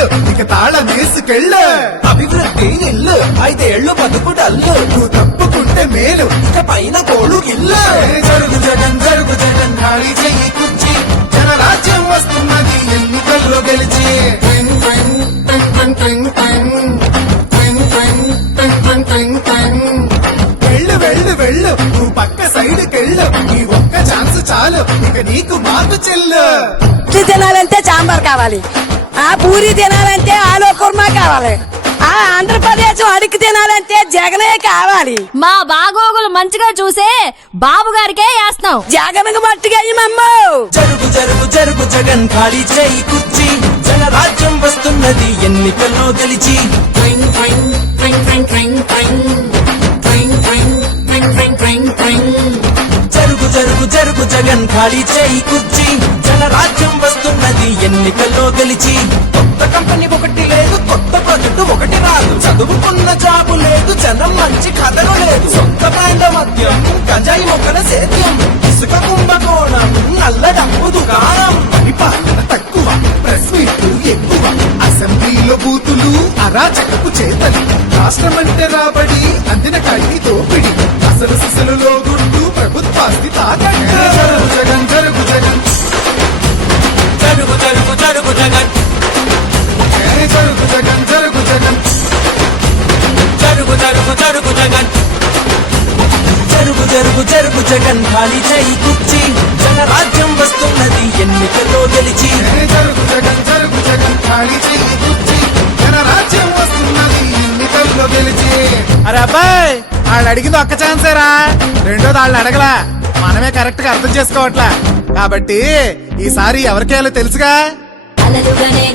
ఇల్లు ఇక తాళం వేసుకెళ్ళు. అభివృద్ధి ఇల్లు 5 ఏళ్లు బతుకు డల్లు నువ్వు తప్పుకుంటే మేలు ఇక పైన కోడు గిల్లు జరుగు జగన్ ఖాళీ చెయ్యి కుర్చీ జనరాజ్యం వస్తున్నది ఎన్నికల్లో గెలిచి. ట్వింగ్ ట్వింగ్ ట్వింగ్ ట్వింగ్ ట్వింగ్ ట్వింగ్ ట్వింగ్ ట్వింగ్ ట్వింగ్ ట్వింగ్ ట్వింగ్. వెళ్ళు వెళ్ళు వెళ్ళు నువ్వు పక్క సైడ్ కెళ్ళు ఈ ఒక్క ఛాన్స్ చాలు ఇక నీకు మాకు చెల్లు. ఇడ్లీ తినాలంటే సాంబార్ కావాలి, ఆ పూరి తినాలంటే ఆలు కుర్మా కావాలి, ఆ ఆంధ్రప్రదేశ్ అడిగి తినాలంటే జగనే కావాలి. మా బాగోగులు మంచిగా చూసే బాబు గారికే వేస్తాం. జగన్కు మట్టుగా మమ్మ జరుగు జరుగు జరుగు జగన్ ఖాళీ చేయి కుర్చీ జనరాజ్యం వస్తున్నది ఎన్నికల్లో గెలిచి. ట్వింగ్ ట్వింగ్ ట్వింగ్ ట్వింగ్ ట్వింగ్ ట్వింగ్ ట్వింగ్ ట్వింగ్ ట్వింగ్ ట్వింగ్ ట్వింగ్. జరుగు జరుగు జరుగు జగన్ ఖాళీ చేయి కుర్చీ జనరాజ్యం వస్తున్నది ఎన్నికల్లో గెలిచి. కొత్త కంపెనీ ఒకటి లేదు, కొత్త ప్రాజెక్టు ఒకటి రాదు, చదువుకున్న జాబు లేదు, జనం మంచి కథలు లేదు, సొంత బ్రాండ్ మద్యం గంజాయి మొక్కల సేద్యం ఇసుక కుంభకోణం నల్ల డబ్బు దుకాణం. పరిపాలన తక్కువ ప్రెస్ మీట్లు ఎక్కువ అసెంబ్లీలో బూతులు అరాచకపు చేతలు రాష్ట్రమంటే రాబడి అందిన కాడికి దోపిడి అసలు సిసలులో గుడ్డు ప్రభుత్వాస్తి తాకట్టు. జరుగు జగన్ జరుగు జగన్ జరుగు జరుగు జరుగు జగన్ జరుగు జగన్ జరుగు జగన్ జరుగు జరుగు జరుగు జగన్ జరుగు జరుగు జరుగు జగన్ ఖాళీ చేయి కుర్చీ జనరాజ్యం వస్తున్నది ఎన్నికల్లో గెలిచి. జరుగు జగన్ జరుగు జగన్ ఖాళీ చెయ్యి కుర్చీ జనరాజ్యం వస్తున్నది ఎన్నికల్లో గెలిచి. అరే అబ్బాయి వాళ్ళు అడిగింది ఒక్క ఛాన్సేరా, రెండోది వాళ్ళని అడగలా, మనమే కరెక్ట్ గా అర్థం చేసుకోవట్లా. కాబట్టి ఈసారి ఎవరికేయాలో తెలుసుగా. అలలుగనే